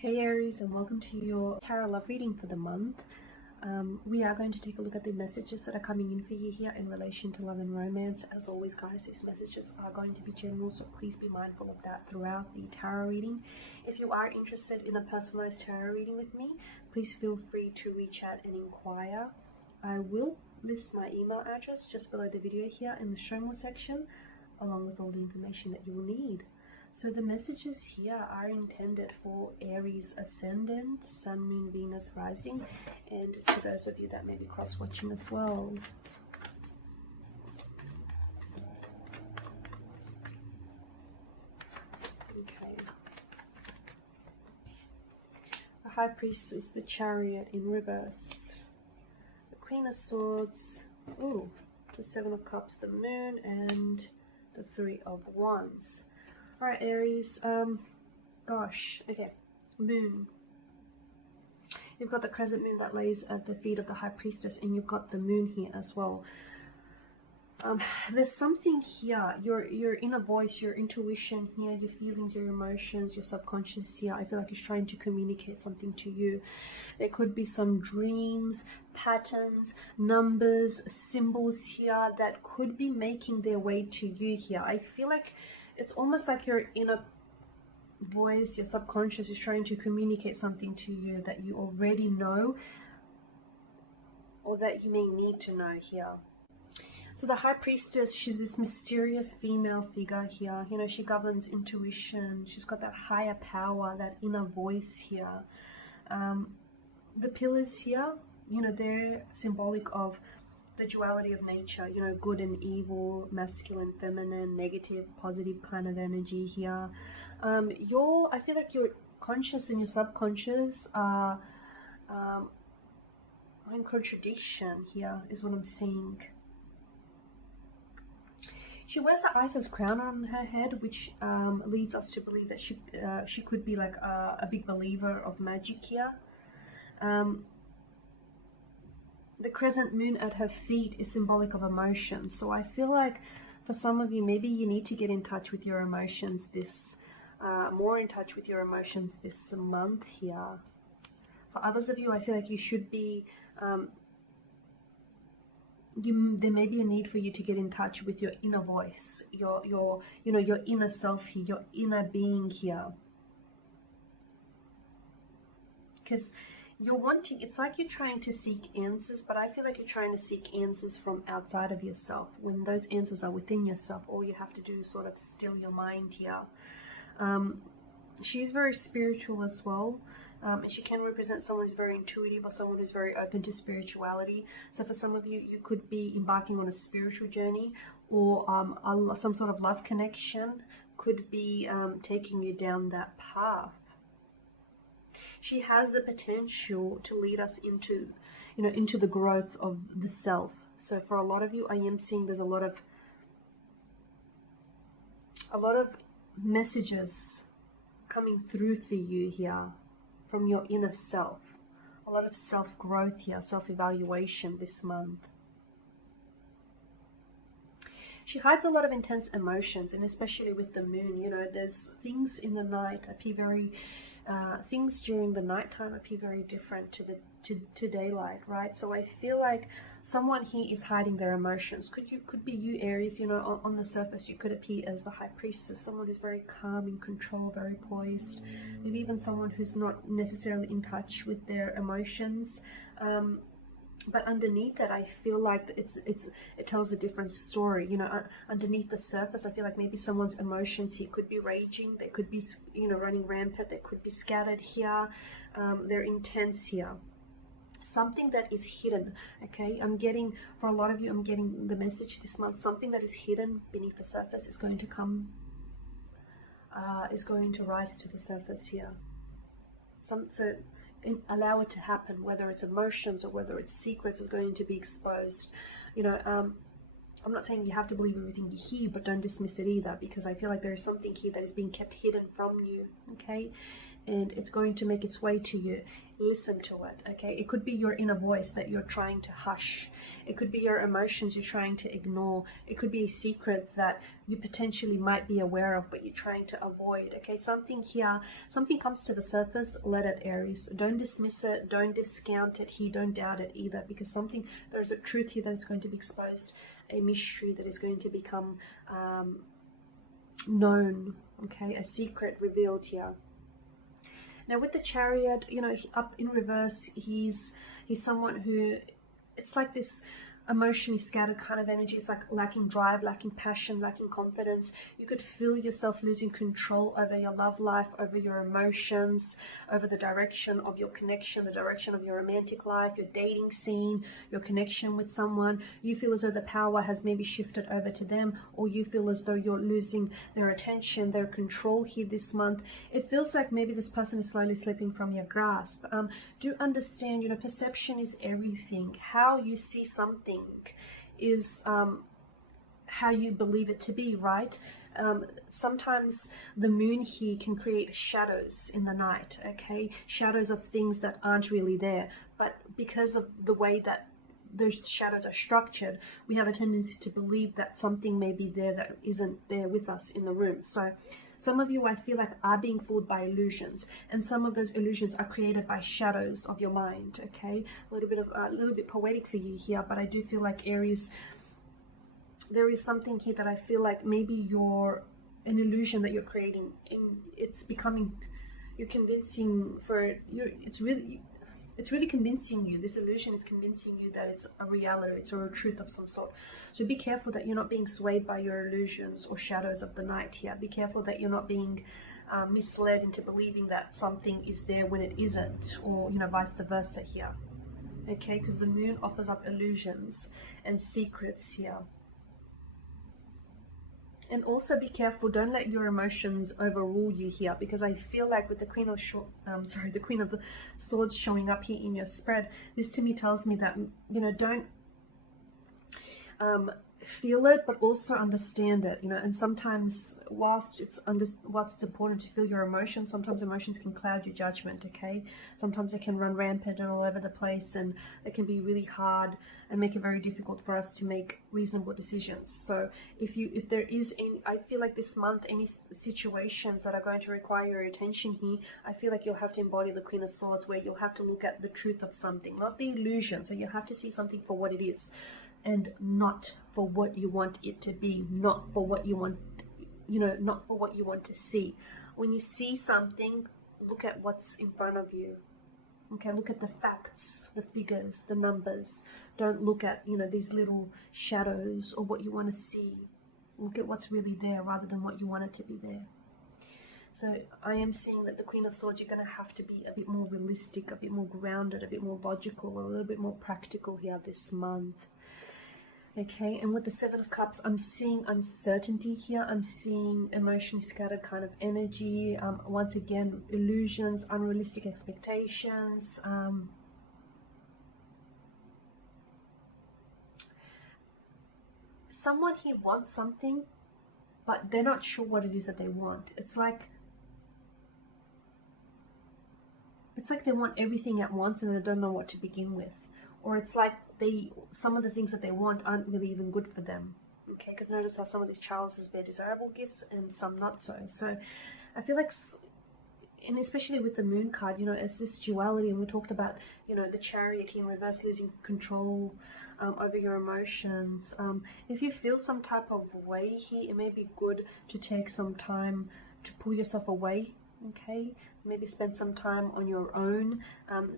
Hey Aries, and welcome to your tarot love reading for the month. We are going to take a look at the messages that are coming in for you here in relation to love and romance. As always, guys, these messages are going to be general, so please be mindful of that throughout the tarot reading. If you are interested in a personalized tarot reading with me, please feel free to reach out and inquire. I will list my email address just below the video here in the show more section, along with all the information that you will need. So the messages here are intended for Aries ascendant, Sun, Moon, Venus, rising, and to those of you that may be cross-watching as well. Okay. The High Priest is the Chariot in reverse. The Queen of Swords, the Seven of Cups, the Moon, and the Three of Wands. Alright, Aries, okay, Moon. You've got the crescent moon that lays at the feet of the High Priestess, and you've got the moon here as well. There's something here, your inner voice, your intuition here, your feelings, your emotions, your subconscious here, I feel like it's trying to communicate something to you. There could be some dreams, patterns, numbers, symbols here that could be making their way to you here. I feel like it's almost like your inner voice, your subconscious is trying to communicate something to you that you already know or that you may need to know here. So the High Priestess, she's this mysterious female figure here. You know, she governs intuition. She's got that higher power, that inner voice here. The pillars here, you know, they're symbolic of the duality of nature, you know, good and evil, masculine, feminine, negative, positive kind of energy here. I feel like your conscious and your subconscious are in contradiction here, is what I'm seeing. She wears the Isis crown on her head, which leads us to believe that she could be like a big believer of magic here. The crescent moon at her feet is symbolic of emotions. So I feel like for some of you, maybe you need to get in touch with your emotions more in touch with your emotions this month here. For others of you, I feel like you should be, there may be a need for you to get in touch with your inner voice, your inner self here, your inner being here. Because you're wanting, it's like you're trying to seek answers, but I feel like you're trying to seek answers from outside of yourself, when those answers are within yourself. All you have to do is sort of still your mind here. She's very spiritual as well, and she can represent someone who's very intuitive or someone who's very open to spirituality. So for some of you, you could be embarking on a spiritual journey, or some sort of love connection could be taking you down that path. She has the potential to lead us into, into the growth of the self. So for a lot of you, I am seeing there's a lot of messages coming through for you here from your inner self. A lot of self-growth here, self-evaluation this month. She hides a lot of intense emotions, and especially with the moon, you know, there's things in the night appear very things during the nighttime appear very different to daylight, right? So I feel like someone here is hiding their emotions. Could be you, Aries. You know, on the surface you could appear as the High Priestess, someone who's very calm, in control, very poised. Maybe even someone who's not necessarily in touch with their emotions. But underneath that, I feel like it tells a different story. You know, underneath the surface, I feel like maybe someone's emotions here could be raging. They could be, running rampant. They could be scattered here. They're intense here. Something that is hidden. Okay, for a lot of you, I'm getting the message this month. Something that is hidden beneath the surface is going to rise to the surface here. Allow it to happen, whether it's emotions or whether it's secrets is going to be exposed. I'm not saying you have to believe everything you hear, but don't dismiss it either, because I feel like there is something here that is being kept hidden from you. Okay, and it's going to make its way to you. Listen to it, okay? It could be your inner voice that you're trying to hush. It could be your emotions you're trying to ignore. It could be a secret that you potentially might be aware of, but you're trying to avoid, okay? Something here, something comes to the surface, let it, Aries. Don't dismiss it, don't discount it here, don't doubt it either, because there's a truth here that is going to be exposed, a mystery that is going to become known, okay? A secret revealed here. Now with the Chariot, you know, up in reverse, he's someone who, it's like this emotionally scattered kind of energy. It's like lacking drive, lacking passion, lacking confidence. You could feel yourself losing control over your love life, over your emotions, over the direction of your connection, the direction of your romantic life, your dating scene, your connection with someone. You feel as though the power has maybe shifted over to them, or you feel as though you're losing their attention, their control here this month. It feels like maybe this person is slowly slipping from your grasp. Do understand, you know, perception is everything. How you see something is how you believe it to be, right? Sometimes the moon here can create shadows in the night, okay? Shadows of things that aren't really there. But because of the way that those shadows are structured, we have a tendency to believe that something may be there that isn't there with us in the room. So some of you, I feel like, are being fooled by illusions, and some of those illusions are created by shadows of your mind, okay? A little bit poetic for you here, but I do feel like, Aries, there is something here that I feel like maybe you're an illusion that you're creating, and it's becoming, you're convincing for you, it's really convincing you. This illusion is convincing you that it's a reality, it's a truth of some sort. So be careful that you're not being swayed by your illusions or shadows of the night here. Be careful that you're not being misled into believing that something is there when it isn't, or, you know, vice versa here. Okay, because the moon offers up illusions and secrets here. And also be careful, don't let your emotions overrule you here, because I feel like with the Queen of the Queen of the Swords showing up here in your spread, this to me tells me that, you know, don't feel it, but also understand it, you know. And sometimes whilst it's important to feel your emotions, sometimes emotions can cloud your judgment, okay? Sometimes they can run rampant and all over the place, and it can be really hard and make it very difficult for us to make reasonable decisions. So if there is any, I feel like this month, any situations that are going to require your attention here, I feel like you'll have to embody the Queen of Swords, where you'll have to look at the truth of something, not the illusion. So you'll have to see something for what it is, and not for what you want it to be, not for what you want, you know, not for what you want to see. When you see something, look at what's in front of you, okay? Look at the facts, the figures, the numbers. Don't look at, you know, these little shadows or what you want to see. Look at what's really there rather than what you want it to be there. So I am seeing that the Queen of Swords, you're going to have to be a bit more realistic, a bit more grounded, a bit more logical, a little bit more practical here this month. Okay, and with the Seven of Cups, I'm seeing uncertainty here. I'm seeing emotionally scattered kind of energy. Once again, illusions, unrealistic expectations. Someone here wants something, but they're not sure what it is that they want. It's like they want everything at once and they don't know what to begin with. Or it's like some of the things that they want aren't really even good for them. Okay, because notice how some of these chalices bear desirable gifts and some not so. So I feel like, and especially with the Moon card, you know, it's this duality, and we talked about, you know, the Chariot in reverse, losing control over your emotions. If you feel some type of way here, it may be good to take some time to pull yourself away, okay? Maybe spend some time on your own,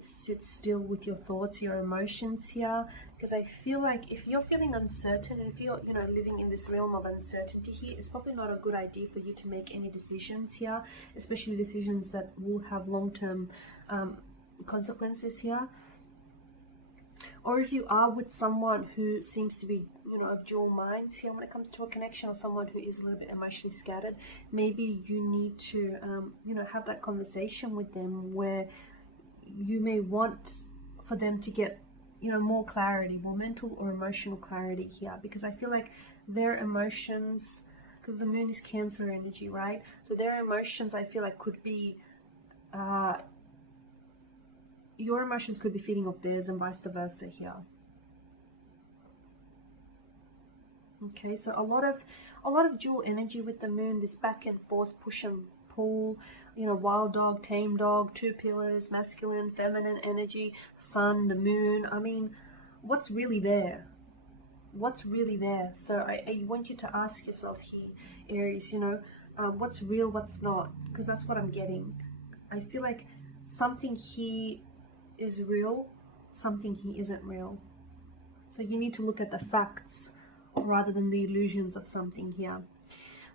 sit still with your thoughts, your emotions here, because I feel like if you're feeling uncertain, and if you're, you know, living in this realm of uncertainty here, it's probably not a good idea for you to make any decisions here, especially decisions that will have long-term consequences here. Or if you are with someone who seems to be, you know, of dual minds here when it comes to a connection, or someone who is a little bit emotionally scattered, maybe you need to, you know, have that conversation with them where you may want for them to get, you know, more clarity, more mental or emotional clarity here, because I feel like their emotions, because the Moon is Cancer energy, right? So their emotions, I feel like, could be your emotions could be feeding off theirs and vice versa here. Okay, so a lot of dual energy with the moon, this back and forth push and pull, you know, wild dog, tame dog, two pillars, masculine, feminine energy, sun, the moon. I mean, what's really there? What's really there? So I want you to ask yourself here, Aries, you know, what's real, what's not? Because that's what I'm getting. I feel like something here is real, something here isn't real. So you need to look at the facts rather than the illusions of something here.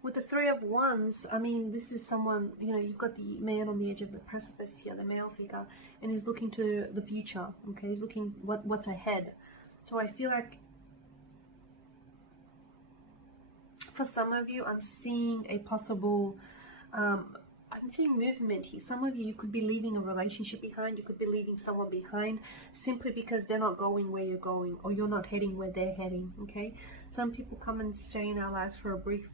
With the Three of Wands, I mean, this is someone, you know, you've got the man on the edge of the precipice here, the male figure, and he's looking to the future, okay? He's looking what's ahead. So I feel like for some of you, I'm seeing a possible, I'm seeing movement here. Some of you could be leaving a relationship behind. You could be leaving someone behind simply because they're not going where you're going, or you're not heading where they're heading, okay? Some people come and stay in our lives for a brief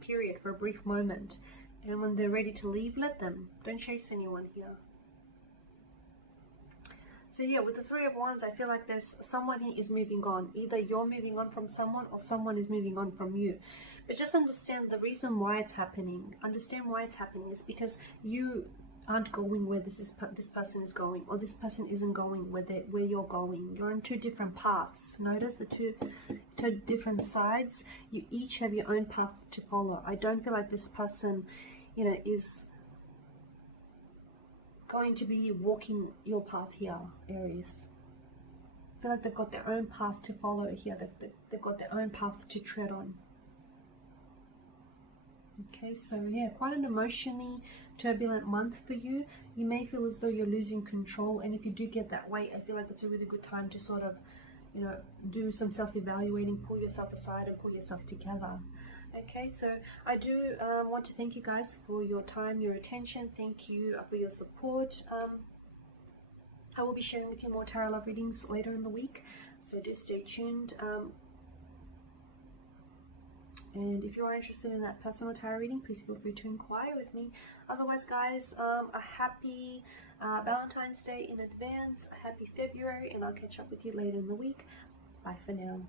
period, for a brief moment. And when they're ready to leave, let them. Don't chase anyone here. So yeah, with the Three of Wands, I feel like there's someone here is moving on. Either you're moving on from someone or someone is moving on from you. But just understand the reason why it's happening. Understand why it's happening is because you aren't going where this person is going, or this person isn't going where you're going. You're on two different paths. Notice the two different sides. You each have your own path to follow. I don't feel like this person, you know, is going to be walking your path here, Aries. I feel like they've got their own path to follow here. They've got their own path to tread on. Okay, so yeah, quite an emotionally turbulent month for you. You may feel as though you're losing control, and if you do get that way, I feel like that's a really good time to sort of, you know, do some self-evaluating, pull yourself aside and pull yourself together. Okay, so I do want to thank you guys for your time, your attention. Thank you for your support. I will be sharing with you more tarot love readings later in the week, so do stay tuned. And if you are interested in that personal tarot reading, please feel free to inquire with me. Otherwise, guys, a happy Valentine's Day in advance, a happy February, and I'll catch up with you later in the week. Bye for now.